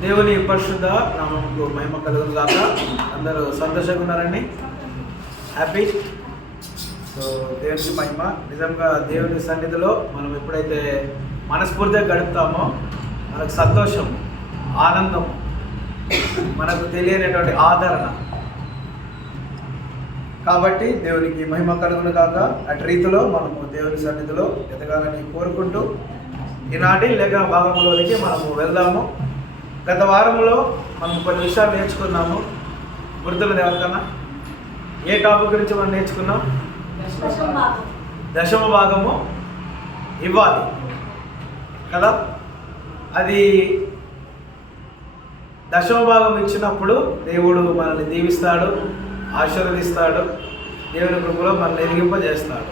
దేవుని పరిశుద్ధ నామముకు మహిమ కలుగును గాక. అందరూ సంతోషంగా ఉన్నారండి, హ్యాపీ. సో దేవునికి మహిమ. నిజంగా దేవుని సన్నిధిలో మనం ఎప్పుడైతే మనస్ఫూర్తిగా గడుపుతామో మనకు సంతోషం, ఆనందం, మనకు తెలియనటువంటి ఆదరణ. కాబట్టి దేవునికి మహిమ కలుగును గాక. అటు రీతిలో మనము దేవుని సన్నిధిలో ఎదగాలని కోరుకుంటూ ఈనాటి లేఖన భాగంలోనికి మనము వెళ్దాము. గత వారంలో మనం కొన్ని విషయాలు నేర్చుకున్నాము. గుర్తున్నది ఎవరికన్నా? ఏ టాపిక్ గురించి మనం నేర్చుకున్నాం? దశమ భాగము ఇవ్వాలి కదా. అది దశమ భాగం ఇచ్చినప్పుడు దేవుడు మనల్ని దీవిస్తాడు, ఆశీర్వదిస్తాడు, దేవుని కృపలో మనల్ని ఎదిగింపజేస్తాడు.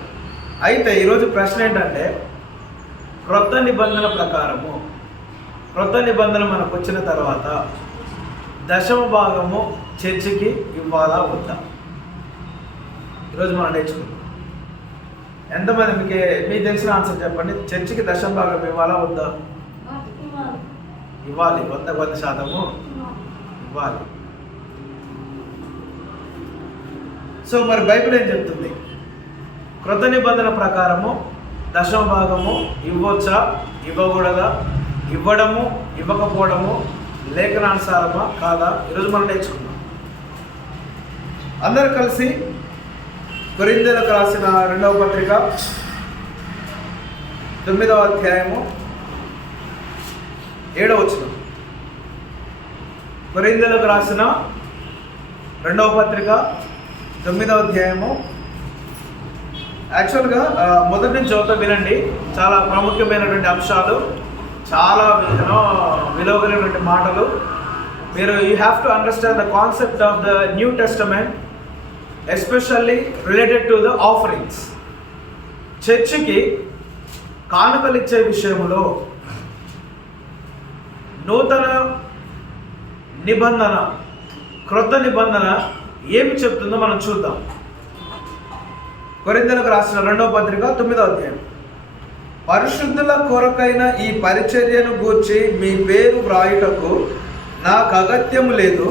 అయితే ఈరోజు ప్రశ్న ఏంటంటే, క్రొత్త నిబంధన ప్రకారము, క్రొత్త నిబంధన మనకు వచ్చిన తర్వాత దశమ భాగము చర్చికి ఇవ్వాలా వద్దా? ఈరోజు మనం నేర్చుకుందాం. ఎంతమంది మీకు తెలిసిన ఆన్సర్ చెప్పండి. చర్చికి దశమ భాగం ఇవ్వాలా వద్దా? ఇవ్వాలి. 100% ఇవ్వాలి. సో మరి బైబిల్ ఏం చెప్తుంది? క్రొత్త నిబంధన ప్రకారము దశమ భాగము ఇవ్వచ్చా, ఇవ్వకూడదా, ఇవ్వడము ఇవ్వకపోవడము లేఖనానుసారమా కాదా? ఈరోజు మనం నేర్చుకుందాం. అందరూ కలిసి కొరింథీయులకు రాసిన 2వ పత్రిక 9వ అధ్యాయము 7వ వచనం. కొరింథీయులకు రాసిన 2వ పత్రిక 9వ అధ్యాయము. యాక్చువల్గా మొదటి నుంచి చదువుతా వినండి. చాలా ప్రాముఖ్యమైనటువంటి అంశాలు, చాలా విలువైనటువంటి మాటలు. మీరు you have to understand the concept of the new testament, especially related to the offerings. చర్చికి కానుకలిచ్చే విషయంలో నూతన నిబంధన, క్రొత్త నిబంధన ఏమి చెప్తుందో మనం చూద్దాం. కొరింథీయులకు రాసిన 2వ పత్రిక 9వ అధ్యాయం. పరిశుద్ధుల కొరకైన ఈ పరిచర్యను గూర్చి మీ పేరు వ్రాయుటకు నాకు అగత్యము లేదు.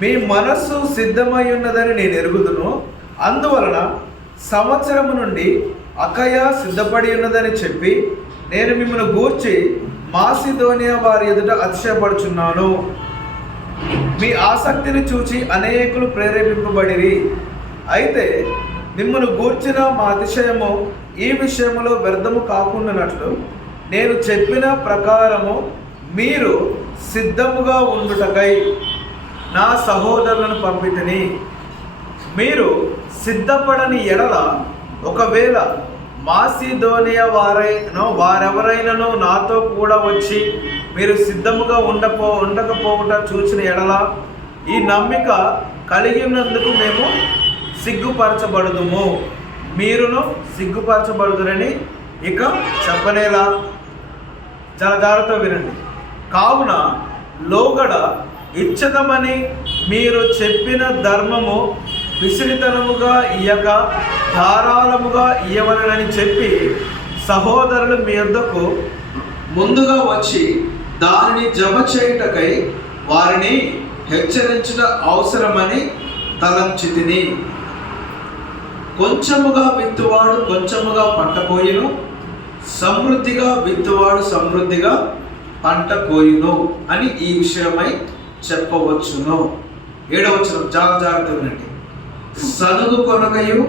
మీ మనస్సు సిద్ధమై ఉన్నదని నేను ఎరుగుదును. అందువలన సంవత్సరము నుండి అకయ సిద్ధపడి ఉన్నదని చెప్పి నేను మిమ్మల్ని గూర్చి మాసిదోనియా వారి ఎదుట అతిశయపడుచున్నాను. మీ ఆసక్తిని చూచి అనేకులు ప్రేరేపింపబడిరి. అయితే మిమ్మల్ని గూర్చిన మా అతిశయము ఈ విషయంలో వ్యర్థము కాకుండానట్లు నేను చెప్పిన ప్రకారము మీరు సిద్ధముగా ఉండుటకై నా సహోదరులను పంపితిని. మీరు సిద్ధపడని ఎడల, ఒకవేళ మాసిదోనియా వారెవరైనను నాతో కూడా వచ్చి మీరు సిద్ధముగా ఉండకపోవుట చూచిన ఎడల ఈ నమ్మిక కలిగి ఉన్నందుకు మేము సిగ్గుపరచబడుదుము. మీరును సిగ్గుపరచబడుదురని ఇక చెప్పనేలా. చాలా జాగ్రత్తగా వినండి. కావున లోగడ ఇచ్చదమని మీరు చెప్పిన ధర్మము విసిరితనముగా ఇయ్యక ధారాళముగా ఇయ్యవలనని చెప్పి సహోదరులు మీ యొద్దకు ముందుగా వచ్చి దానిని జమ చేయుటకై వారిని హెచ్చరించుట అవసరమని తలంచితిని. కొంచెముగా విత్తువాడు కొంచెముగా పంట కోయును, సమృద్ధిగా విత్తువాడు సమృద్ధిగా పంట కోయును అని ఈ విషయమై చెప్పవచ్చును. 7వ వచనం చాలా జాగ్రత్తగా వినండి. సనుగు కొనకయు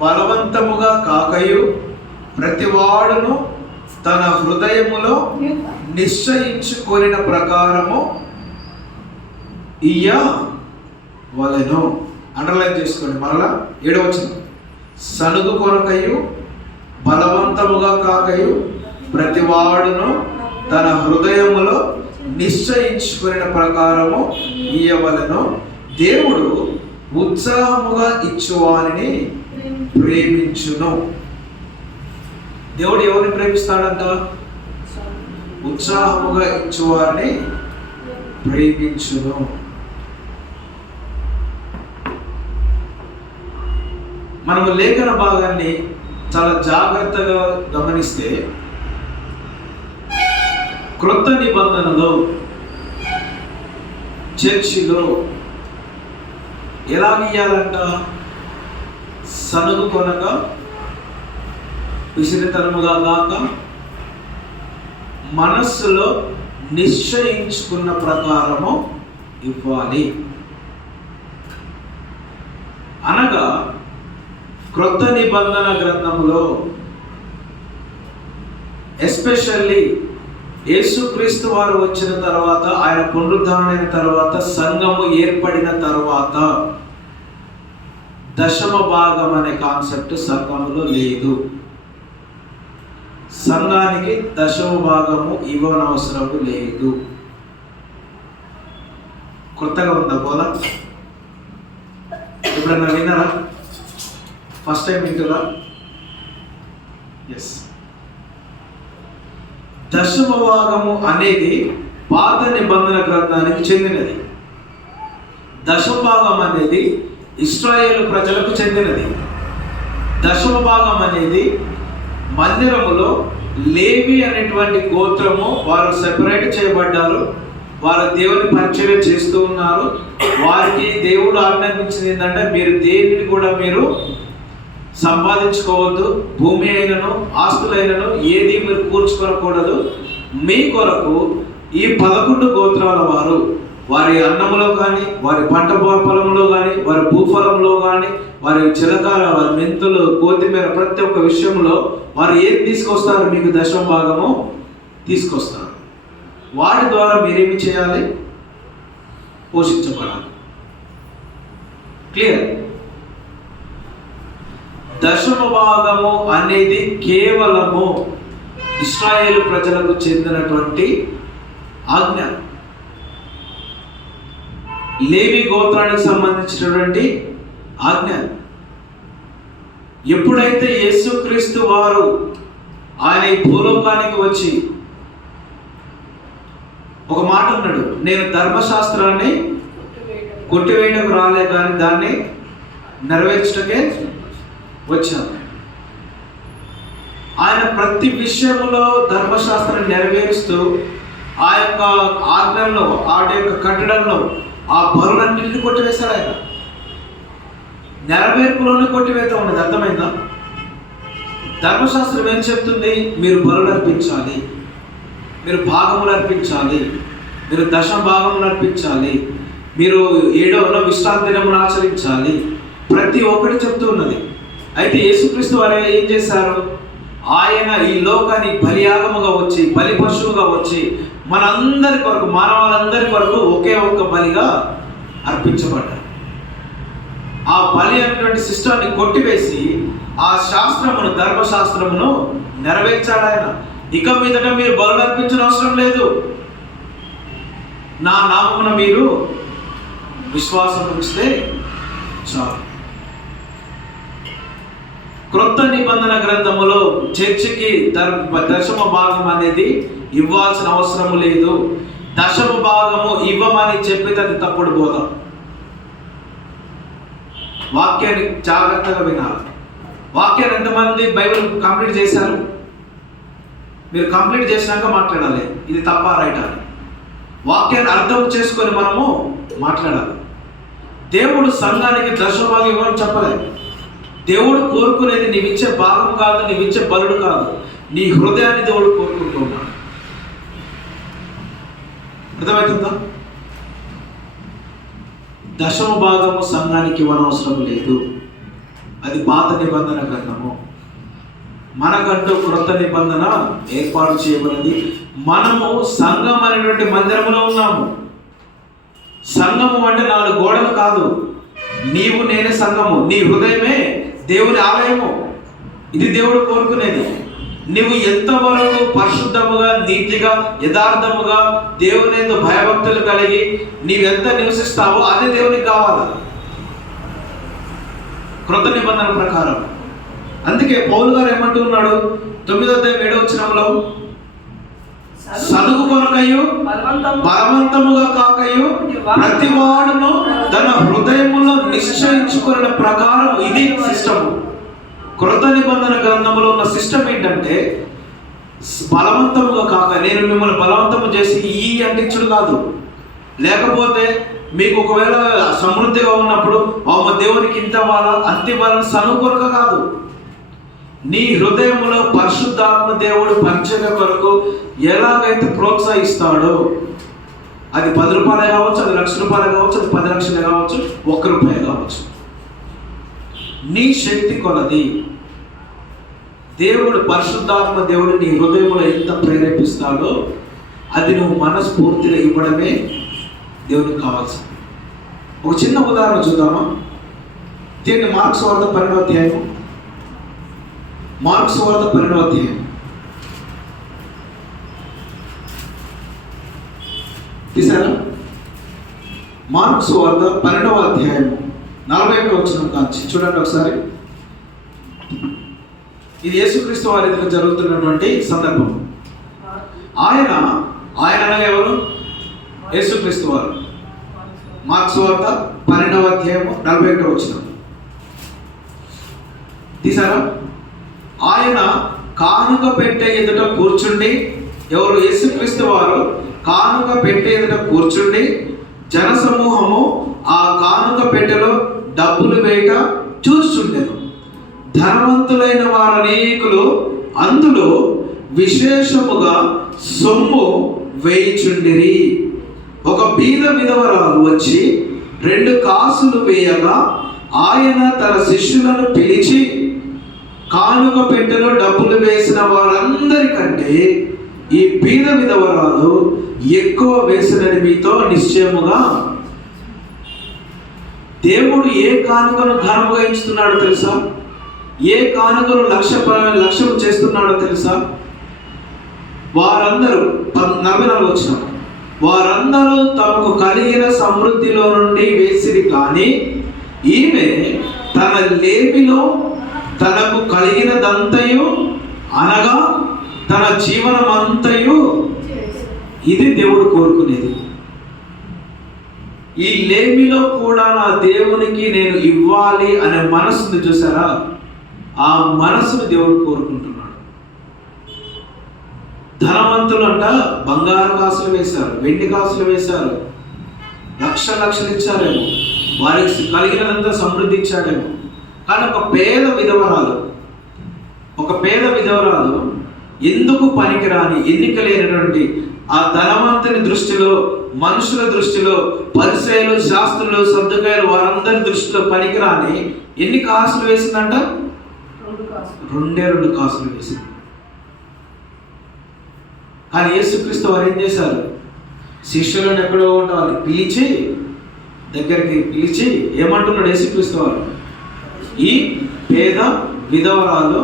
బలవంతముగా కాకయు ప్రతివాడును తన హృదయములో నిశ్చయించుకొనిన ప్రకారము ఇయ్యవలెను. అండర్లైన్ చేసుకోండి మరలా. 7వ వచనం. సనుగు కొనకయు బలవంతముగా కాకయు ప్రతివాడును తన హృదయములో నిశ్చయించుకున్న ప్రకారము ఇయ్యవలెను. దేవుడు ఉత్సాహముగా ఇచ్చువారిని ప్రేమించును. దేవుడు ఎవరిని ప్రేమిస్తాడంట? ఉత్సాహముగా ఇచ్చువారిని ప్రేమించును. మనము లేఖన భాగాన్ని చాలా జాగ్రత్తగా గమనిస్తే క్రొత్త నిబంధనలో చర్చిలో ఎలా గీయాలంట? సనుగు కొనక విసిరితనముగా గాక మనస్సులో నిశ్చయించుకున్న ప్రకారము ఇవ్వాలి. అనగా క్రొత్త నిబంధన గ్రంథములో ఎస్పెషల్లీ యేసుక్రీస్తు వారు వచ్చిన తర్వాత, ఆయన పునరుద్ధరణైన తర్వాత, సంఘము ఏర్పడిన తర్వాత దశమ భాగం అనే కాన్సెప్ట్ సంఘములో లేదు. సంఘానికి దశమ భాగము ఇవ్వనవసరము లేదు. కొత్తగా ఉందా బోధ? ఎప్పుడన్నా విన్నారా? ఫస్ట్ టైం వింటురా? ఎస్. దశమ భాగము అనేది పాత నిబంధన గ్రంథానికి చెందినది. దశమ భాగం అనేది ఇశ్రాయేలు ప్రజలకు చెందినది. దశమ భాగం అనేది మందిరములో లేవి అనేటువంటి గోత్రము, వారు సెపరేట్ చేయబడ్డారు. వారు దేవుని పరిచర్య చేస్తూ ఉన్నారు. వారికి దేవుడు ఆజ్ఞాపించింది ఏంటంటే, మీరు దేనిని కూడా మీరు సంపాదించుకోవద్దు, భూమి అయినను ఆస్తులైనను ఏది మీరు కూర్చుకోకూడదు. మీ కొరకు ఈ 11 గోత్రాల వారు వారి అన్నములో కానీ, వారి పంట పొలంలో కానీ, వారి భూఫలంలో కానీ, వారి చిలకాల, వారి మెంతులు, కొత్తిమీర, ప్రతి ఒక్క విషయంలో వారు ఏది తీసుకొస్తారు? మీకు దశమ భాగము తీసుకొస్తారు. వాటి ద్వారా మీరేమి చేయాలి? పోషించబడాలి. క్లియర్? దశమ భాగము అనేది కేవలము ఇశ్రాయేలు ప్రజలకు చెందినటువంటి ఆజ్ఞ. లేవి గోత్రానికి సంబంధించినటువంటి ఆజ్ఞ. ఎప్పుడైతే యేసుక్రీస్తు వారు ఆయన ఈ భూలోకానికి వచ్చి ఒక మాట అన్నాడు, నేను ధర్మశాస్త్రాన్ని కొట్టివేయడానికి రాలే కానీ దాన్ని నెరవేర్చటకే వచ్చాను. ఆయన ప్రతి విషయంలో ధర్మశాస్త్రాన్ని నెరవేరుస్తూ ఆ యొక్క ఆజ్ఞల్లో, ఆ యొక్క కట్టడంలో ఆ బరులన్నింటినీ కొట్టివేశాడు. ఆయన నెరవేర్పులోనే కొట్టివేత ఉన్నది. అర్థమైందా? ధర్మశాస్త్రం ఏం చెప్తుంది? మీరు బరులు అర్పించాలి, మీరు భాగములు అర్పించాలి, మీరు దశమ భాగములు అర్పించాలి, మీరు 7వ విశ్రాంతి దినమును ఆచరించాలి. ప్రతి ఒక్కటి చెప్తూ ఉన్నది. అయితే యేసుక్రీస్తు వారు ఏం చేశారు? ఆయన ఈ లోకానికి బలియాగముగా వచ్చి, బలి పశువుగా వచ్చి, మనందరి కొరకు, మానవాళ్ళందరి కొరకు ఒకే ఒక్క బలిగా అర్పించబడ్డారు. ఆ బలి అనేటువంటి సిస్టాన్ని కొట్టివేసి ఆ శాస్త్రమును, ధర్మశాస్త్రమును నెరవేర్చాడు ఆయన. ఇక మీదట మీరు బలులు అర్పించిన అవసరం లేదు, నా నామమున మీరు విశ్వాసం ఉంచితే చాలు. క్రొత్త నిబంధన గ్రంథములో చర్చికి దశమ భాగం అనేది ఇవ్వాల్సిన అవసరం లేదు. దశమ భాగము ఇవ్వమని చెప్పితే అది తప్పుడు బోధ. వాక్యాన్ని జాగ్రత్తగా వినాలి. వాక్యాన్ని ఎంతమంది బైబిల్ కంప్లీట్ చేశారు? మీరు కంప్లీట్ చేసినాక మాట్లాడాలి ఇది తప్ప రైట్ అని. వాక్యాన్ని అర్థం చేసుకొని మనము మాట్లాడాలి. దేవుడు సంఘానికి దశమ భాగం ఇవ్వని చెప్పలేదు. దేవుడు కోరుకునేది నీవిచ్చే భాగం కాదు, నీవిచ్చే బలుడు కాదు, నీ హృదయాన్ని దేవుడు కోరుకుంటూ ఉన్నాడు. అర్థమవుతుందా? దశమ భాగము సంఘానికి ఇవ్వనవసరం లేదు. అది పాత నిబంధన గ్రంథము. మనకంటూ క్రొత్త నిబంధన ఏర్పాటు చేయబడింది. మనము సంఘం అనేటువంటి మందిరంలో ఉన్నాము. సంఘము అంటే 4 గోడలు కాదు. నీవు నేనే సంఘము. నీ హృదయమే దేవుని ఆలయము. ఇది దేవుడు కోరుకునేది. నువ్వు ఎంతవరకు పరిశుద్ధముగా, నీతిగా, యథార్థముగా, దేవుని యందు భయభక్తులు కలిగి నీవెంత నివసిస్తావో అదే దేవునికి కావాలి క్రొత్త నిబంధన ప్రకారం. అందుకే పౌలు గారు ఏమంటున్నాడు 9వ అధ్యాయం 7వ వచనంలో, సనుగు కొనకయు బలవంతముగా కాకయు ప్రతి వాడును తన హృదయములో నిశ్చయించుకున్న ప్రకారం. ఇది సిస్టము. క్రొత్త నిబంధన గ్రంథంలో ఉన్న సిస్టమ్ ఏంటంటే, బలవంతముగా కాక, నేను మిమ్మల్ని బలవంతము చేసి ఈ అంటించుడు కాదు. లేకపోతే మీకు ఒకవేళ సమృద్ధిగా ఉన్నప్పుడు అమ్మ దేవునికి ఇంత వాళ్ళ అంత ఇవ్వాలని సనుకొరక కాదు. నీ హృదయంలో పరిశుద్ధాత్మ దేవుడు పంచక కొరకు ఎలాగైతే ప్రోత్సహిస్తాడో, అది 10 రూపాయలే కావచ్చు, అది ₹1,00,000 కావచ్చు, అది 10 లక్షలే కావచ్చు, ₹1 కావచ్చు, నీ శక్తి కొలది దేవుడు పరిశుద్ధాత్మ దేవుడు నీ హృదయంలో ఎంత ప్రేరేపిస్తాడో అది నువ్వు మనస్ఫూర్తిగా ఇవ్వడమే దేవునికి కావాల్సింది. ఒక చిన్న ఉదాహరణ చూద్దామా? దీన్ని మార్క్స్ వార్త 12వ అధ్యాయం, మార్క్స్ వార్త 12వ అధ్యాయం తీసారా? మార్క్స్ వార్త 12వ అధ్యాయం 41వ వచనం కాంచి చూడండి ఒకసారి. ఇది యేసుక్రీస్తు వారి దగ్గర జరుగుతున్నటువంటి సందర్భం. ఆయన అనగా ఎవరు? యేసుక్రీస్తు వారు. మార్క్స్ వార్త 12వ అధ్యాయం 41వ వచనం తీసారా? ఆయన కానుక పెట్టే ఎదుట కూర్చుండి, ఎవరు? యేసుక్రీస్తు వారు కానుక పెట్టే ఎదుట కూర్చుండి జనసమూహము ఆ కానుక పెట్టెలో డబ్బులు వేయక చూస్తుండెను. ధనవంతులైన వారు అనేకులు అందులో విశేషముగా సొమ్ము వేయుచుండిరి. ఒక బీద విధవరాలు వచ్చి 2 కాసులు వేయగా ఆయన తన శిష్యులను పిలిచి, కానుక పెట్టెలో డబ్బులు వేసిన వారందరికంటే ఈ బీద విధవరాలు ఎక్కువ వేసినని మీతో నిశ్చయముగా. దేవుడు ఏ కానుకను ఘనముగా ఇస్తున్నాడో తెలుసా? ఏ కానుకను లక్ష్యం చేస్తున్నాడో తెలుసా? వారందరూ 44 వచ్చిన వారందరూ తమకు కలిగిన సమృద్ధిలో నుండి వేసిరి, కానీ ఈమె తన లేమిలో తనకు కలిగినదంతయు అనగా తన జీవనమంతయు, ఇది దేవుడు కోరుకునేది. ఈ లేమిలో కూడా నా దేవునికి నేను ఇవ్వాలి అనే మనసుని చూసారా? ఆ మనసును దేవుడు కోరుకుంటున్నాడు. ధనవంతులు అంట బంగారు కాసులు వేశారు, వెండి కాసులు వేశారు, లక్షలు ఇచ్చారేమో, వారికి కలిగినంత సమృద్ధి ఇచ్చాడేమో. కానీ ఒక పేద విధవరాలు ఎందుకు పనికిరాని, ఎన్నిక లేనటువంటి ఆ ధనవంతుని దృష్టిలో, మనుషుల దృష్టిలో, పరిసయ్యులు, శాస్త్రులు, సద్దుకాయలు వారందరి దృష్టిలో పనికిరాని ఎన్ని కాసులు వేసిందంట? 2 కాసులు వేసింది. కానీ యేసుక్రీస్తు వారు ఏం చేశారు? శిష్యులను ఎక్కడో ఉండాలి దగ్గరికి పిలిచి ఏమంటున్నాడు యేసుక్రీస్తు వారు? ఈ పేద విధవరాలు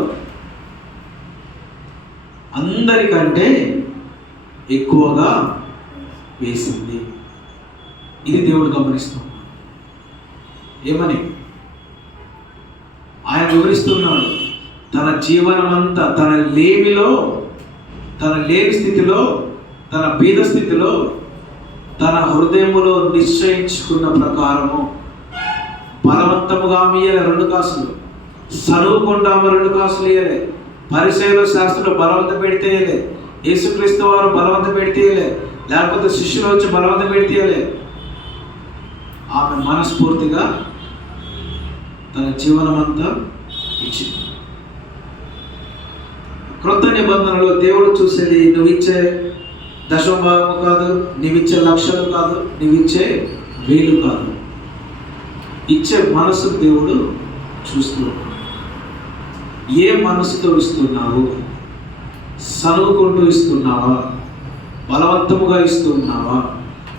అందరికంటే ఎక్కువగా వేసింది. ఇది దేవుడు గమనిస్తున్నాడు. ఏమని ఆయన వివరిస్తున్నాడు? తన జీవనమంతా తన లేని స్థితిలో, తన బీద స్థితిలో, తన హృదయములో నిశ్చయించుకున్న ప్రకారము బలవంతముగా ఇయ్యలే 2 కాసులు, చదువుకుంటాము 2 కాసులు ఇయ్యలే, పరిసయ్యులు శాస్త్రులు బలవంత పెడితే ఇయ్యలే, యేసుక్రీస్తు వారు బలవంత పెడితే ఇయ్యలే, లేకపోతే శిష్యులు వచ్చి బలవంత పెడితే ఇయ్యలే. ఆమె మనస్ఫూర్తిగా తన జీవనమంతా ఇచ్చింది. క్రొత్త నిబంధనలో దేవుడు చూసేది నువ్విచ్చే దశమభాగము కాదు, నువ్విచ్చే లక్షలు కాదు, నువ్విచ్చే వేలు కాదు, ఇచ్చే మనసు దేవుడు చూస్తున్నాడు. ఏ మనసుతో ఇస్తున్నావు? సనుగుకుంటూ ఇస్తున్నావా? బలవంతముగా ఇస్తున్నావా?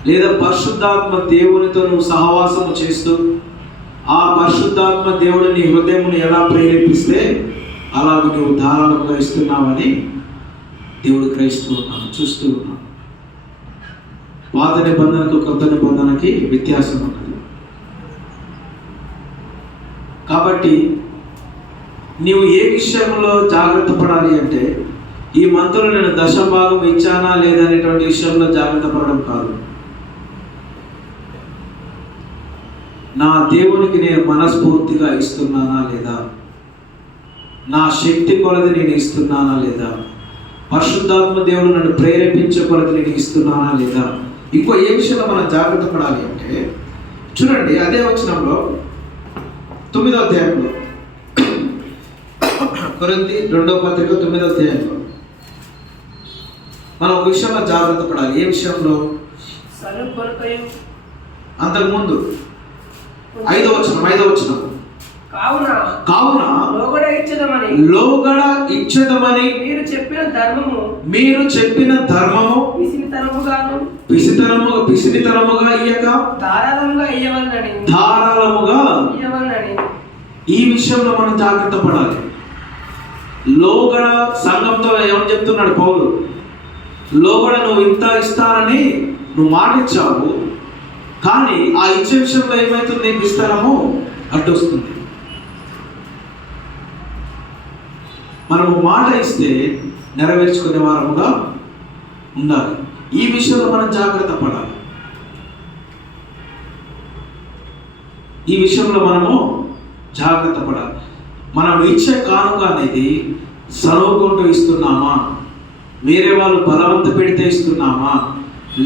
లేదా పరిశుద్ధాత్మ దేవునితో నువ్వు సహవాసము చేస్తూ ఆ పరిశుద్ధాత్మ దేవుడు నీ హృదయమును ఎలా ప్రేరేపిస్తే అలాగ నువ్వు ధారాళంగా ఇస్తున్నావని దేవుడు గ్రహిస్తూ ఉన్నాను, చూస్తూ ఉన్నాను. పాత నిబంధనకు కొత్త నిబంధనకి వ్యత్యాసం ఉన్నది. కాబట్టి నీవు ఏ విషయంలో జాగ్రత్త పడాలి అంటే, ఈ మంత్లో నేను దశభాగం ఇచ్చానా లేదనేటువంటి విషయంలో జాగ్రత్త పడడం కాదు. నా దేవునికి నేను మనస్ఫూర్తిగా ఇస్తున్నానా లేదా, నా శక్తి కొలది నేను ఇస్తున్నానా లేదా, పరిశుద్ధాత్మ దేవుడు నన్ను ప్రేరేపించే కొలది నేను ఇస్తున్నానా లేదా, ఇంకో ఏ విషయంలో మనం జాగ్రత్త పడాలి అంటే చూడండి, అదే వచనంలో 9వ అధ్యాయంలో, కొరింథీ 2వ పత్రిక 9వ అధ్యాయంలో మనం ఒక విషయంలో జాగ్రత్త పడాలి. ఏ విషయంలో? అంతకుముందు 5వ వచనం, కావున లోగడ ఇచ్చేదమని మీరు చెప్పిన ధర్మము పిసినితనముగా ఇయ్యక ధారాళముగా. ఈ విషయంలో మనం జాగ్రత్త పడాలి. లోగడ సంఘంతో ఏమని చెప్తున్నాడు పౌలు? లోగడ నువ్వు ఇంత ఇస్తానని నువ్వు మాట ఇచ్చావు, కానీ ఆ ఇచ్చే విషయంలో ఏమవుతుంది? నీకు ఇస్తానము అడ్డు వస్తుంది. మనము మాట ఇస్తే నెరవేర్చుకునే వారముగా ఉండాలి. ఈ విషయంలో మనం జాగ్రత్త పడాలి. ఈ విషయంలో మనము జాగ్రత్త పడాలి. మనం ఇచ్చే కానుక అనేది సర్వకుంటూ ఇస్తున్నామా, వేరే వాళ్ళు బలవంత పెడితే ఇస్తున్నామా,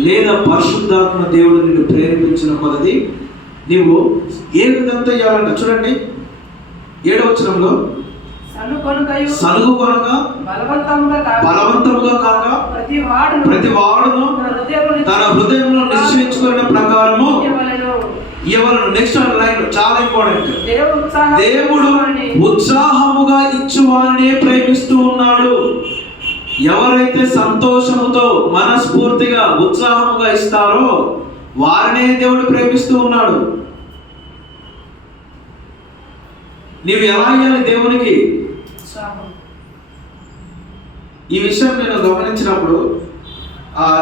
లేదా పరిశుద్ధాత్మ దేవుడు నిన్ను ప్రేరేపించిన కొలది నీవు ఏ విధంగా ఇవ్వాలంట? చూడండి 7వ వచనంలో, సనుగు కొనక బలవంతముగా కాక ప్రతి వాడును తన హృదయంలో నిశ్చయించుకున్న ప్రకారము ఇవ్వలను. నెక్స్ట్ లైన్ చాలా ఇంపార్టెంట్. దేవుడు ఉత్సాహముగా ఇచ్చువారినే ప్రేమిస్తూ ఉన్నాడు. ఎవరైతే సంతోషముతో మనస్ఫూర్తిగా ఉత్సాహముగా ఇస్తారో వారినే దేవుడు ప్రేమిస్తూ ఉన్నాడు. నీవు ఎలా ఇవ్వాలి దేవునికి? ఈ విషయం నేను గమనించినప్పుడు,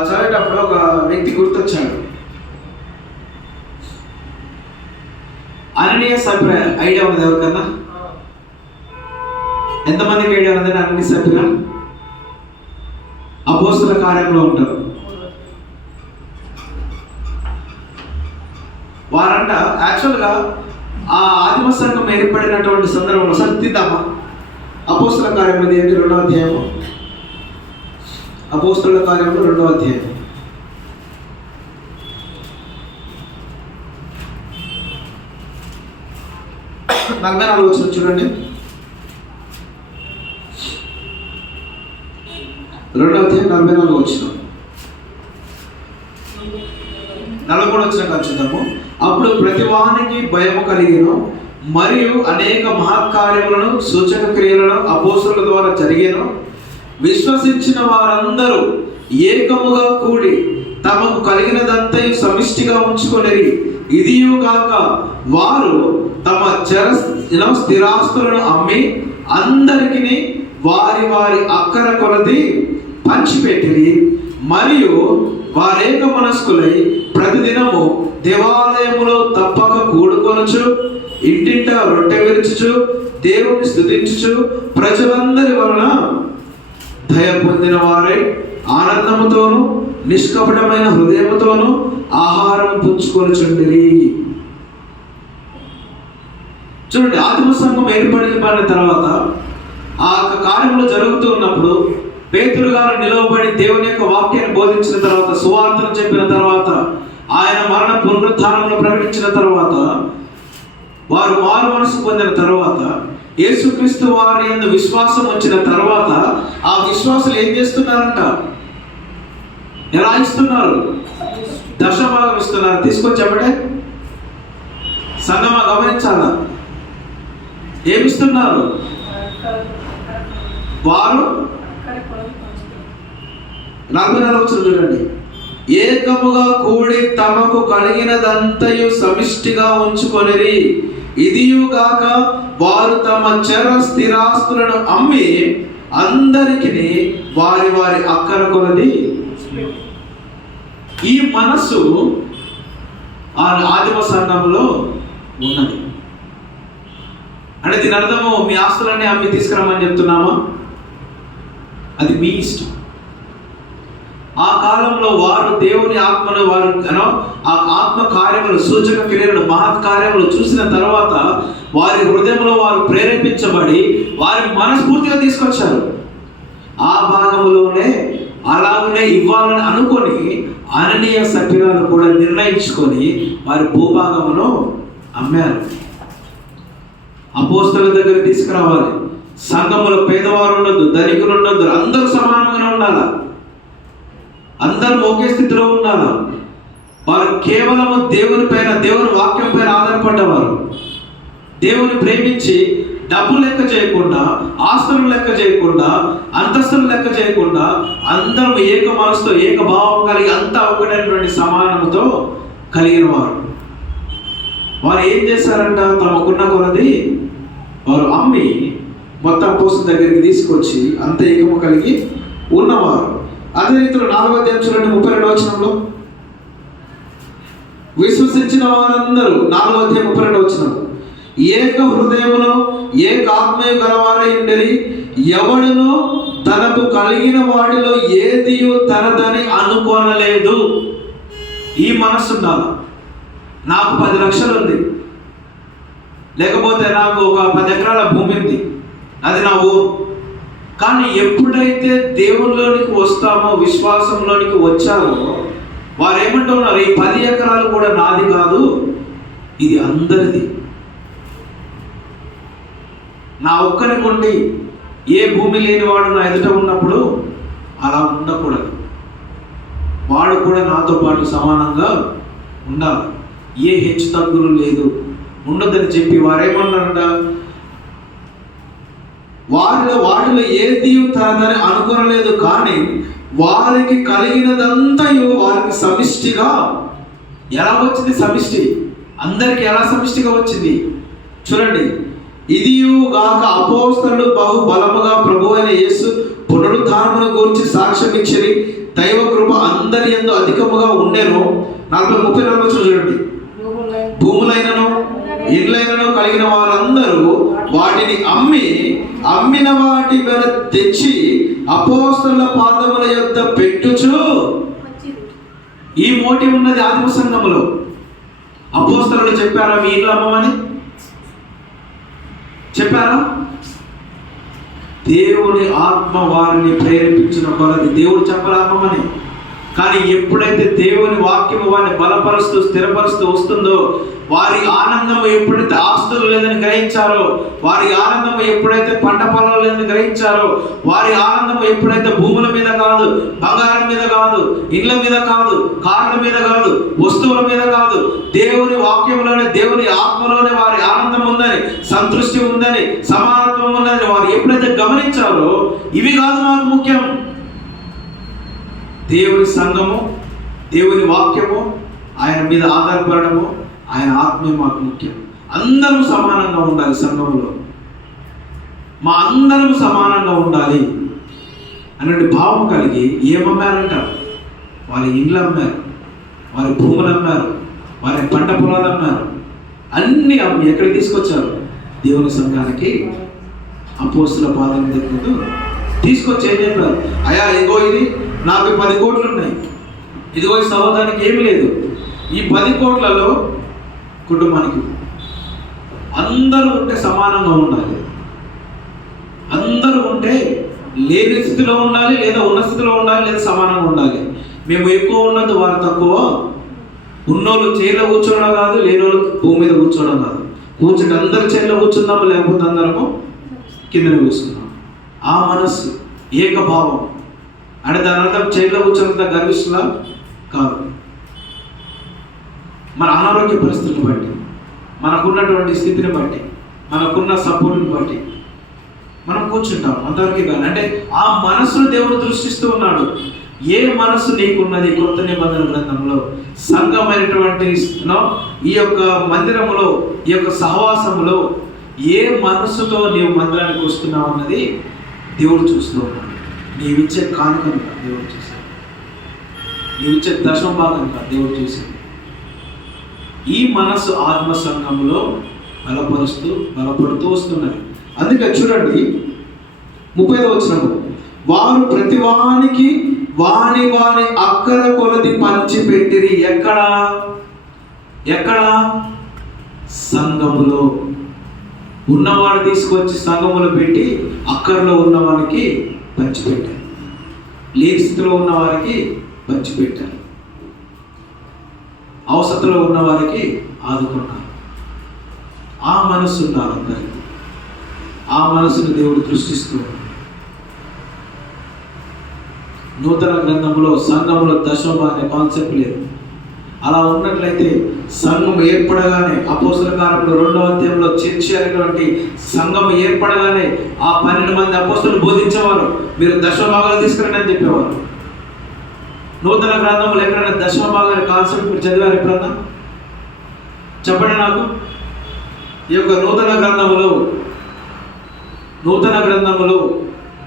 చదివేటప్పుడు ఒక వ్యక్తి గుర్తొచ్చాడు. అననీయస్ సప్ఫీరా ఐడియా ఉన్నది ఎవరికన్నా? ఎంతమందికి ఐడియా ఉన్నది? అననీయస్ సప్ఫీరా అపోస్తల కార్యంలో ఉంటారు. వారంట యాక్చువల్గా ఆ ఆదిమ సంఘం ఏర్పడినటువంటి సందర్భంలో సత్తిద్దామా? అపోస్తల కార్యంలో 2వ అధ్యాయము, అపోస్తల కార్యంలో 2వ అధ్యాయం 44 వచనం చూడండి. 2వ అధ్యాయం 44 వచనం, 43 వచనం చూద్దాము. అప్పుడు ప్రతి వానికి భయము కలిగెను, మరియు అనేక మహత్కార్యములను సూచక క్రియలను అపోస్తలుల ద్వారా జరిగెను. విశ్వసించిన వారందరూ ఏకముగా కూడి తమకు కలిగినదంతయు సమిష్టిగా ఉంచుకొనిరి. ఇదియు కాక వారు తమ స్థిరాస్తులను అమ్మి అందరికీ వారి వారి అక్కర కొలది పంచిపెట్టిరి. మరియు వారేక మనస్కులై ప్రతిదినము దేవాలయములో తప్పక కూడుకొనుచు ఇంటింట రొట్టె విరుచుచు దేవుని స్తుతించుచు ప్రజలందరి వలన దయ పొందిన వారై ఆనందముతోను నిష్కపటమైన హృదయముతోను ఆహారం పుచ్చుకొనుచుండిరి. చూడండి, ఆదిమ సంఘం ఏర్పడిన తర్వాత ఆ కార్యములు జరుగుతూ ఉన్నప్పుడు పేతురు గారు నిలవబడి దేవుని యొక్క వాక్యాన్ని బోధించిన తర్వాత, సువార్తను చెప్పిన తర్వాత, ఆయన మరణ పునరుత్థానమును ప్రకటించిన తర్వాత, వారు మారు మనసు పొందిన తర్వాత, యేసుక్రీస్తు వారి యందు విశ్వాసం వచ్చిన తర్వాత ఆ విశ్వాసులు ఏం చేస్తున్నారంట? ఎలా ఇస్తున్నారు? దశభాగం ఇస్తున్నారు. తీసుకొచ్చామడే సంగమా గమనించాలా? ఏమిస్తున్నారు వారు? 44 వచనం చూడండి. ఏకముగా కూడి తమకు కలిగినదంతయు సమిష్టిగా ఉంచుకొనిరి. ఇదియుగాక వారు తమ స్థిరాస్తులను అమ్మి అందరికీ వారి వారి అక్కర కొలది. ఈ మనస్సు ఆ ఆదిమ సంఘంలో ఉన్నది. అంటే దీని అర్థము మీ ఆస్తులన్నీ అమ్మి తీసుకురమ్మని చెప్తున్నామా? అది మీ ఇష్టం. ఆ కాలంలో వారు దేవుని ఆత్మను ఆ ఆత్మ కార్యములు సూచక క్రియలను మహత్కార్యములు చూసిన తర్వాత వారి హృదయంలో వారు ప్రేరేపించబడి వారి మనస్ఫూర్తిగా తీసుకొచ్చారు. ఆ భాగంలోనే అలాగనే ఇవ్వాలని అనుకొని అననీయ సభ్యురాలు కూడా నిర్ణయించుకొని వారి భూభాగమును అమ్మారు. అపోస్తలుల దగ్గర తీసుకురావాలి. సంఘములో పేదవారు ఉండొద్దు, ధనికులు ఉండొద్దు, అందరూ సమానంగా ఉండాలి, అందరూ ఒకే స్థితిలో ఉండాలి. వారు కేవలము దేవుని పైన, దేవుని వాక్యం పైన ఆధారపడ్డవారు. దేవుని ప్రేమించి డబ్బు లెక్క చేయకుండా, ఆస్తులు లెక్క చేయకుండా, అంతస్తులు లెక్క చేయకుండా అందరం ఏక మనసుతో, ఏక భావం కలిగి అంతా ఒకటైనటువంటి సమానముతో కలిగిన వారు. వారు ఏం చేశారంట? తమకున్న కొలది వారు అమ్మి మొత్తం అపోస్తలుల దగ్గరికి తీసుకొచ్చి అంత ఏకము కలిగి ఉన్నవారు. అదే రీతిలో 4వ అధ్యాయం 32వ వచనంలో విశ్వసించిన వారందరూ 4వ అధ్యాయం 32వ వచనం, ఏక హృదయమును ఏక ఆత్మయు గలవారై ఉండేది, ఎవడును తనకు కలిగిన వాటిలో ఏదియు తనదని అనుకోనలేదు. ఈ మనస్సు ఉండాలి. నాకు 10 లక్షలు ఉంది, లేకపోతే నాకు ఒక 10 ఎకరాల భూమి ఉంది, అది నా ఊరు. కానీ ఎప్పుడైతే దేవునిలోనికి వస్తామో, విశ్వాసంలోనికి వచ్చారో, వారు ఏమంటున్నారు? ఈ 10 ఎకరాలు కూడా నాది కాదు, ఇది అందరిది. నా ఒక్కరి కొండి ఏ భూమి లేనివాడు నా ఎదుట ఉన్నప్పుడు అలా ఉండకూడదు. వాడు కూడా నాతో పాటు సమానంగా ఉండాలి. ఏ హెచ్చు తగ్గులు లేదు, ఉండదని చెప్పి వారేమన్నారంట? వాటిలో ఏది తనదని అనుకోనలేదు, కానీ వారికి కలిగినదంతయు వారికి సమిష్టిగా. ఎలా వచ్చింది సమిష్టి? అందరికి ఎలా సమిష్టిగా వచ్చింది చూడండి. ఇదియు గాక అపోస్తలులు బహు బలముగా ప్రభువైన యేసు పునరుద్ధానమును గురించి సాక్ష్యం ఇచ్చిరి, దైవ కృప అందరి యందు అధికముగా ఉండెను. 40-34 చూడండి. భూములైనను ఇళ్ళైనను కలిగిన వారందరూ వాటిని అమ్మిన వాటి వెల తెచ్చి అపోస్తలుల పాదముల యొద్ద పెట్టుచు. ఈ మోటివ్ ఉన్నది ఆదిమ సంఘములో. అపోస్తలులు చెప్పారా మీ ఇల్లు అమ్మమని? చెప్పారా? దేవుని ఆత్మ వారిని ప్రేరేపించిన కొలది దేవుడు చెప్పాలి అమ్మమని. కానీ ఎప్పుడైతే దేవుని వాక్యము వారిని బలపరుస్తూ స్థిరపరుస్తూ వస్తుందో, వారి ఆనందము ఎప్పుడైతే ఆస్తులు లేదని గ్రహించారో, వారి ఆనందము ఎప్పుడైతే పంట పొలాలు లేదని గ్రహించారో, వారి ఆనందము ఎప్పుడైతే భూముల మీద కాదు, బంగారం మీద కాదు, ఇళ్ళ మీద కాదు, కార్ల మీద కాదు, వస్తువుల మీద కాదు, దేవుని వాక్యంలోనే, దేవుని ఆత్మలోనే వారి ఆనందం ఉందని, సంతృష్టి ఉందని, సమానత్వం ఉందని వారు ఎప్పుడైతే గమనించారో, ఇవి కాదు మాకు ముఖ్యం, దేవుని సంఘము, దేవుని వాక్యము, ఆయన మీద ఆధారపడము, ఆయన ఆత్మే మాకు ముఖ్యం. అందరూ సమానంగా ఉండాలి సంఘంలో, మా అందరం సమానంగా ఉండాలి అన్నట్టు భావం కలిగి ఏమమ్మారంట? వారి ఇండ్లు అమ్మారు, వారి భూములు అమ్మారు, వారి పంట పొలాలు అమ్మారు, అన్ని అమ్మి ఎక్కడికి తీసుకొచ్చారు? దేవుని సంఘానికి అపోస్తలుల పాదం దగ్గరకు తీసుకొచ్చి ఏం చెప్పారు? అయ్యా ఇగో ఇది నాకు 10 కోట్లు ఉన్నాయి, ఇదిగో ఈ సమాధానికి ఏమీ లేదు, ఈ 10 కోట్లలో కుటుంబానికి అందరూ ఉంటే సమానంగా ఉండాలి, అందరూ ఉంటే లేని స్థితిలో ఉండాలి, లేదా ఉన్న స్థితిలో ఉండాలి, లేదా సమానంగా ఉండాలి. మేము ఎక్కువ ఉన్నది వారు తక్కువ. ఉన్నోళ్ళు చైర్లో కూర్చోవడం కాదు, లేనోళ్ళు భూమి మీద కూర్చోవడం కాదు. కూర్చుంటే అందరూ చైర్లో కూర్చుందాము, లేకపోతే అందరము కిందనే కూర్చున్నాం. ఆ మనస్సు, ఏకభావం అంటే దాని అర్థం చైర్లో కూర్చున్నంత గర్విస్తులా కాదు. మన అనారోగ్య పరిస్థితులను బట్టి, మనకున్నటువంటి స్థితిని బట్టి, మనకున్న సపోర్ట్ని బట్టి మనం కూర్చుంటాం అంతవరకే కాదు. అంటే ఆ మనస్సును దేవుడు దృష్టిస్తూ ఉన్నాడు. ఏ మనస్సు నీకున్నది? కొత్త నిబంధన గ్రంథంలో సంఘమైనటువంటి ఈ యొక్క మందిరములో, ఈ యొక్క సహవాసములో ఏ మనస్సుతో నీవు మందిరానికి వస్తున్నావు అన్నది దేవుడు చూస్తూ ఉన్నాడు. నీవిచ్చే కానుకనుక దేవుడు చూశాడు, నీవిచ్చే దశమ భాగంగా దేవుడు చూశాడు. ఈ మనస్సు ఆత్మ సంఘంలో బలపడుతూ వస్తున్నది. అందుకే చూడండి 30వ వచనము, వారు ప్రతివానికి వాని అక్కర కొలది పంచి పెట్టిరి. ఎక్కడ? సంఘములో. ఉన్నవాడు తీసుకొచ్చి సంఘములో పెట్టి అక్కరలో ఉన్నవానికి పంచిపెట్టారు, లేని స్థితిలో ఉన్న వారికి పంచిపెట్టారు. అవసరతలో ఉన్న వారికి ఆదుకున్నారు. ఆ మనస్సు ఉన్నారు అందరికీ. ఆ మనసును దేవుడు సృష్టిస్తూ ఉన్నాడు. నూతన గ్రంథంలో సంఘంలో దశమ అనే కాన్సెప్ట్ లేదు. అలా ఉన్నట్లయితే సంఘం ఏర్పడగానే అపోస్తల కార్యములు 2వ అధ్యాయంలో చర్చ్ అనేటువంటి సంఘం ఏర్పడగానే ఆ 12 మంది అపోస్తలు బోధించేవారు, మీరు దశమ భాగాలు తీసుకురండి అని చెప్పేవారు. నూతన గ్రంథంలో ఎక్కడైనా దశమ భాగాల కాన్సెప్ట్ మీరు చదివారు ఎప్పుడన్నా? చెప్పండి నాకు. ఈ యొక్క నూతన గ్రంథములో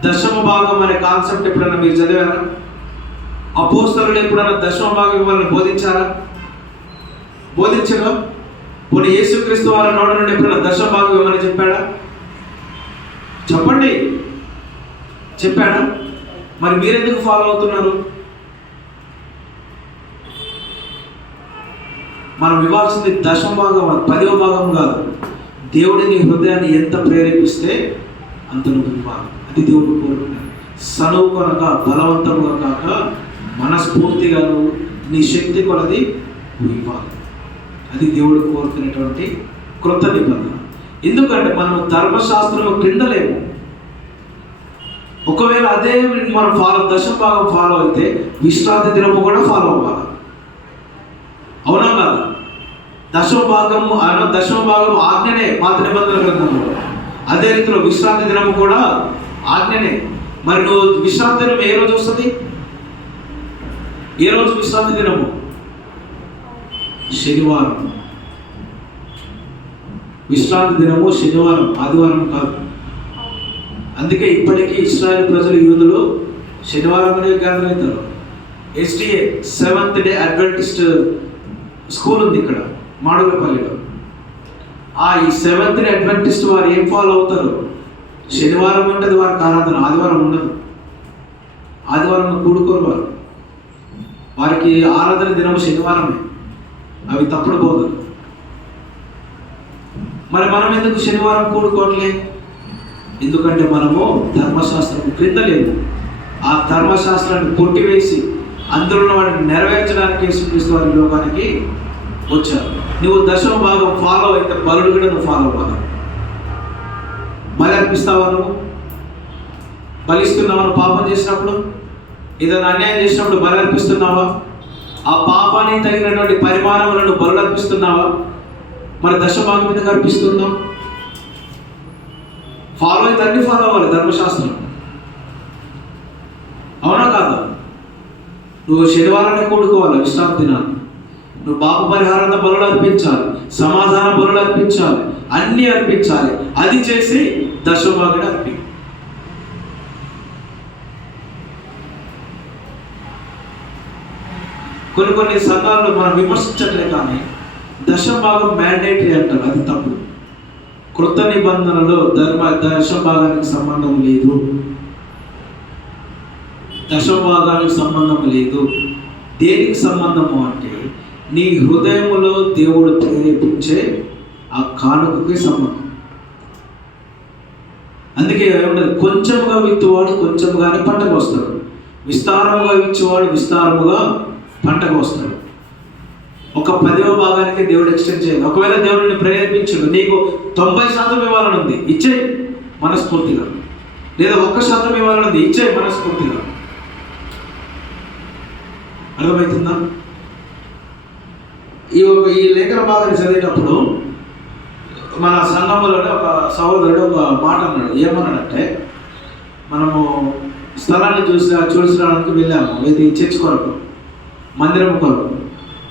దశమ భాగం అనే కాన్సెప్ట్ ఎప్పుడైనా మీరు చదివారా? అపోస్తలులు ఎప్పుడైనా దశమ భాగం మిమ్మల్ని బోధించారా? బోధించగా పోనీ యేసుక్రీస్తు వారి నోటి నుండి ఎప్పుడైనా దశమ భాగం ఇవ్వమని చెప్పాడా? చెప్పండి, చెప్పాడా? మరి మీరెందుకు ఫాలో అవుతున్నారు? మనం ఇవ్వాల్సింది దశమ భాగం, 10వ భాగం కాదు. దేవుడిని హృదయాన్ని ఎంత ప్రేరేపిస్తే అంత నువ్వు ఇవ్వాలి. అది దేవుడు కోరుకున్నాడు. సనువు కొనక, బలవంతముగా కాక, మనస్ఫూర్తిగా నువ్వు నీ శక్తి కొలది నువ్వు ఇవ్వాలి. అది దేవుడు కోరుకునేటువంటి క్రొత్త నిబంధన. ఎందుకంటే మనం ధర్మశాస్త్రం క్రింద లేము. ఒకవేళ అదే మనం దశమ భాగం ఫాలో అయితే విశ్రాంతి దినము కూడా ఫాలో అవ్వాలి. అవునా కాదా? దశమ భాగం ఆజ్ఞనే పాత నిబంధన గ్రంథంలో. అదే రీతిలో విశ్రాంతి దినము కూడా ఆజ్ఞనే. మరి నువ్వు విశ్రాంతి దినం ఏ రోజు వస్తుంది? ఏ రోజు విశ్రాంతి దినము? శనివారం. విశ్రాంతి దినము శనివారం, ఆదివారం కాదు. అందుకే ఇప్పటికీ ఇశ్రాయేల్ ప్రజలు, యూదులు శనివారం అనేది గ్యాదర్ అవుతారు. SDA seventh day Adventist school ఉంది ఇక్కడ మాడుగులపల్లిలో. ఈ సెవెంత్ డే అడ్వెంటిస్ట్ వారు ఏం ఫాలో అవుతారు? శనివారం ఉంటుంది వారికి ఆరాధన, ఆదివారం ఉండదు. ఆదివారం కూడుకోరు వారికి ఆరాధన దినము శనివారమే. అవి తప్పుడు బోధలు. మరి మనం ఎందుకు శనివారం కూడుకోవట్లే? ఎందుకంటే మనము ధర్మశాస్త్రం క్రింద లేదు. ఆ ధర్మశాస్త్రాన్ని కొట్టివేసి అందులో వాటిని నెరవేర్చడానికి యేసుక్రీస్తు వారి లోకానికి వచ్చారు. నువ్వు దశమ భాగం ఫాలో అయితే బలుడు కూడా నువ్వు ఫాలో అవ్వాలి. బలి అర్పిస్తావా? నువ్వు బలిస్తున్నావా? పాపం చేసినప్పుడు, ఏదైనా అన్యాయం చేసినప్పుడు బలి అర్పిస్తున్నావా? ఆ పాపానికి తగినటువంటి పరిమాణములను బలు అర్పిస్తున్నావా? మరి దశమ భాగం మీద అర్పిస్తున్నావు? ఫాలో అయితే అన్ని ఫాలో అవ్వాలి ధర్మశాస్త్రం. అవునా కాదా? నువ్వు శనివారాన్ని కూడుకోవాలి, విశ్రాంతి దినాన్ని. నువ్వు పాప పరిహారాల బలులు అర్పించాలి, సమాధాన బలులు అర్పించాలి, అన్నీ అర్పించాలి. అది చేసి దశమ భాగాన్ని అర్పి. కొన్ని సంఘాలను మనం విమర్శించట్లే, కానీ దశమ భాగం మ్యాండేటరీ అంటారు. అది తప్పు. క్రొత్త నిబంధనలో దశమ భాగానికి సంబంధం లేదు. దశమ భాగానికి సంబంధం లేదు. దేనికి సంబంధము అంటే నీ హృదయములో దేవుడు ప్రేరేపించే ఆ కానుకకి సంబంధం. అందుకే ఏమంటది? కొంచెముగా విత్తువాడు కొంచెముగానే పంటకు వస్తాడు, విస్తారముగా ఇచ్చేవాడు విస్తారముగా పంటకు వస్తాడు. ఒక 10వ భాగానికి దేవుడు ఎక్స్టెండ్ చేయాలి. ఒకవేళ దేవుడిని ప్రేరేపించడు, నీకు 90% ఇవ్వాలని ఉంది, ఇచ్చేయి మనస్ఫూర్తిగా. లేదా 1% ఇవ్వాలని ఉంది, ఇచ్చేయి మనస్ఫూర్తిగా. అర్థమవుతుందా? ఈ లేఖన భాగాన్ని చదివేటప్పుడు మన సంఘంలోనే ఒక సహోదరుడు ఒక మాట అన్నాడు. ఏమన్నాడంటే, మనము స్థలాన్ని చూసడానికి వెళ్ళాము. ఇది చర్చ్ కొరకు, మందిరం కొరకు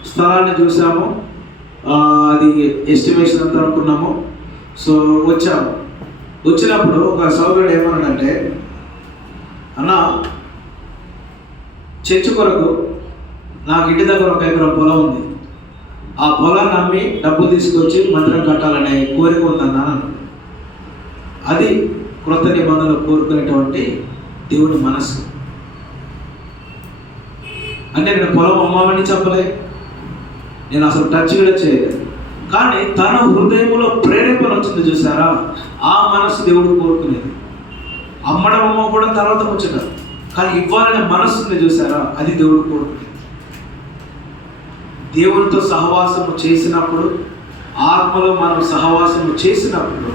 స్థలాన్ని చూసాము. అది ఎస్టిమేషన్ అంతా అనుకున్నాము. సో వచ్చాము. వచ్చినప్పుడు ఒక సహోదరుడు ఏమన్నాడంటే, అన్న చర్చ్ కొరకు నాకు ఇంటి దగ్గర 1 ఎకరం పొలం ఉంది, ఆ పొలాన్ని అమ్మి డబ్బులు తీసుకొచ్చి మందిరం కట్టాలనే కోరిక ఉందన్నా. అది క్రొత్త నిబంధనలు కోరుకునేటువంటి దేవుని మనస్సు. అంటే నేను పొలం అమ్మామని చెప్పలే, నేను అసలు టచ్ కూడా చేయలేదు. కానీ తన హృదయంలో ప్రేరేపణ వచ్చింది చూసారా? ఆ మనస్సు దేవుడు కోరుకునేది. అమ్మడం అమ్మ కూడా తర్వాత ముచ్చట, కానీ ఇవ్వాలనే మనస్సుని చూసారా? అది దేవుడు కోరుకునేది. దేవునితో సహవాసము చేసినప్పుడు, ఆత్మలో మనం సహవాసము చేసినప్పుడు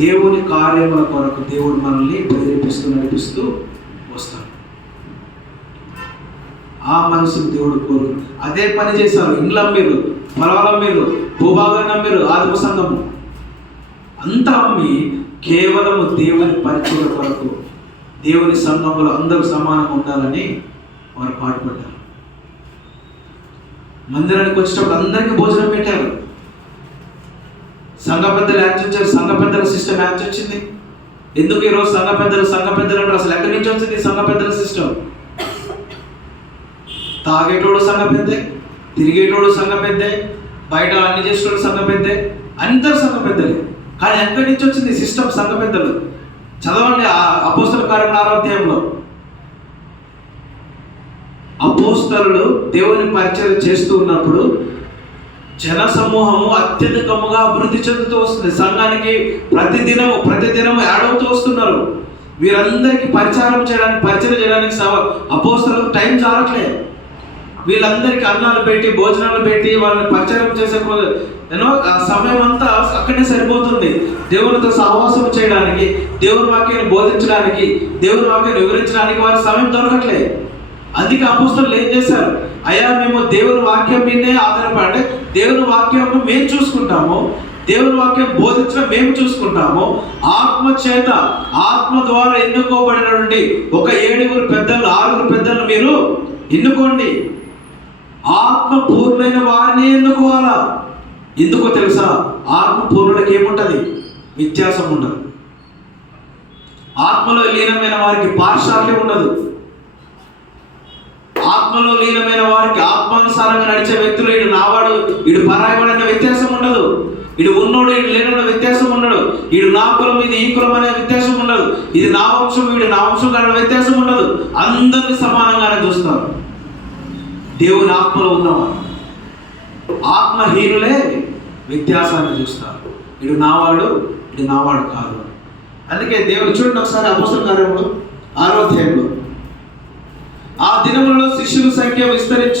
దేవుని కార్యముల కొరకు దేవుడు మనల్ని ప్రేరేపిస్తూ నడిపిస్తూ వస్తాడు. ఆ మనసును దేవుడు కోరు. అదే పని చేశారు. ఇండ్ల మీరు, పొలాల మీరు, భూభాగాన్ని మీరు, ఆదిమ సంఘము అంతా అమ్మి కేవలము దేవుని పరిచయ కొరకు, దేవుని సంఘములో అందరూ సమానంగా ఉండాలని వారు పాటుపడ్డారు. మందిరానికి వచ్చేటప్పుడు అందరికీ భోజనం పెట్టారు. సంఘ పెద్దలు యాక్చువల్ సంఘ పెద్దల సిస్టమ్ యాక్చువల్ వచ్చింది. ఎందుకు ఈరోజు సంఘ పెద్దలు అంటారు? అసలు ఎక్కడి నుంచి వచ్చింది సంఘ పెద్దల సిస్టమ్? తాగేటోడు సంఘ పెద్దే, తిరిగేటోడు సంఘ పెద్దే, బయట అన్ని చేసేటోడు సంఘ పెద్దే, అందరు సంఘ పెద్దలే. కానీ ఎక్కడి నుంచి వచ్చింది సిస్టమ్ సంఘ పెద్దలు? చదవండి అపోస్తల కార్యం 6వ అధ్యాయంలో. అపోస్తలులు దేవుని పరిచయం చేస్తూ ఉన్నప్పుడు జన సమూహము అత్యధికముగా అభివృద్ధి చెందుతూ వస్తుంది. సంఘానికి ప్రతిదినము యాడ్ అవుతూ వస్తున్నారు. వీరందరికీ పరిచయం చేయడానికి అపోస్తలులకు టైం చాలట్లేదు. వీళ్ళందరికీ అన్నాలు పెట్టి, భోజనాలు పెట్టి, వాళ్ళని పరిచయం చేసే ఆ సమయం అంతా అక్కడే సరిపోతుంది. దేవునితో సహవాసం చేయడానికి, దేవుని వాక్యాన్ని బోధించడానికి, దేవుని వాక్యాన్ని వివరించడానికి వారి సమయం దొరకట్లే. అందుకే అపోస్తలులు ఏం చేశారు? అయ్యా, మేము దేవుని వాక్యం మీదే ఆధారపడి దేవుని వాక్యం మేము చూసుకుంటాము, దేవుని వాక్యం బోధించడం మేము చూసుకుంటాము. ఆత్మ ద్వారా ఎన్నుకోబడినటువంటి ఒక 7 పెద్దలు, 6 పెద్దలు మీరు ఎన్నుకోండి. ఆత్మ పూర్ణైన వారిని ఎన్నుకోవాలా. ఎందుకో తెలుసా? ఆత్మ పూర్ణులకు ఏముంటది? వ్యత్యాసం ఉండదు. ఆత్మలో లీనమైన వారికి పార్షాల్యం ఉండదు. ఆత్మలో లీనమైన వారికి ఆత్మానుసారంగా నడిచే వ్యక్తులు ఇడు నావాడు, ఇడు పరాయవాడు అనే వ్యత్యాసం ఉండదు. ఇడు ఉన్నోడు, ఇడు లేనోడు వ్యత్యాసం ఉండడు. ఇడు నా కులం, ఇది ఈ కులం అనే వ్యత్యాసం ఉండదు. ఇది నా వంశం, వీడు నా వంశం అనే వ్యత్యాసం ఉండదు. అందరినీ సమానంగానే చూస్తారు. దేవుని ఆత్మలో ఉన్నవారు. ఆత్మహీనులే వ్యత్యాసాన్ని చూస్తారు. ఇడు నావాడు, ఇడు నావాడు కాదు. అందుకే దేవుడు చూడండి ఒకసారి అపోస్తల కార్యములు 6వ అధ్యాయంలో, ఆ దినములలో శిష్యుల సంఖ్య విస్తరించి